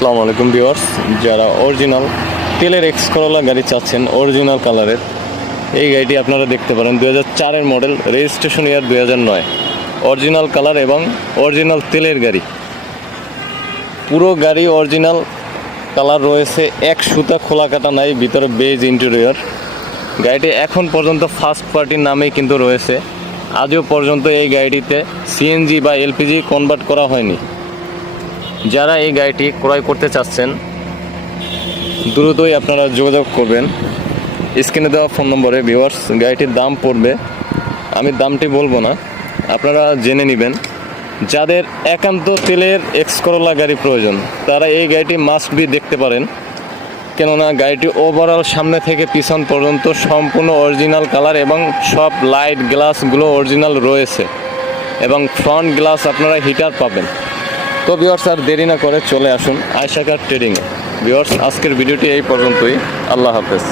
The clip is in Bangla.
আসসালামু আলাইকুম ভিউয়ার্স, যারা অরিজিনাল তেলের এক্স করোলা গাড়ি চাচ্ছেন অরিজিনাল কালারের, এই গাড়িটি আপনারা দেখতে পারেন। 2004-এর model, registration year 2009, original colour এবং অরিজিনাল তেলের গাড়ি। পুরো গাড়ি অরিজিনাল কালার রয়েছে, এক সুতা খোলা কাটা নাই, ভিতরে বেজ ইন্টেরিয়র। গাড়িটি এখন পর্যন্ত ফার্স্ট পার্টির নামেই কিন্তু রয়েছে। আজও পর্যন্ত এই গাড়িটিতে সিএনজি বা এলপিজি কনভার্ট করা হয়নি। যারা এই গাড়িটি ক্রয় করতে চাচ্ছেন দ্রুতই আপনারা যোগাযোগ করবেন স্ক্রিনে দেওয়া ফোন নম্বরে। ভিউয়ার্স, গাড়িটির দাম পড়বে, আমি দামটি বলবো না, আপনারা জেনে নেবেন। যাদের একান্ত তেলের এক্স করোলা গাড়ি প্রয়োজন তারা এই গাড়িটি মাস্ট বি দেখতে পারেন, কেননা গাড়িটি ওভারঅল সামনে থেকে পিছন পর্যন্ত সম্পূর্ণ অরিজিনাল কালার এবং সব লাইট গ্লাসগুলো অরিজিনাল রয়েছে এবং ফ্রন্ট গ্লাস আপনারা হিটার পাবেন। তো ভিউয়ার্স, আর দেরি না করে চলে আসুন আয়েশা কার ট্রেডিংয়ে। ভিউয়ার্স, আজকের ভিডিওটি এই পর্যন্তই। আল্লাহ হাফেজ।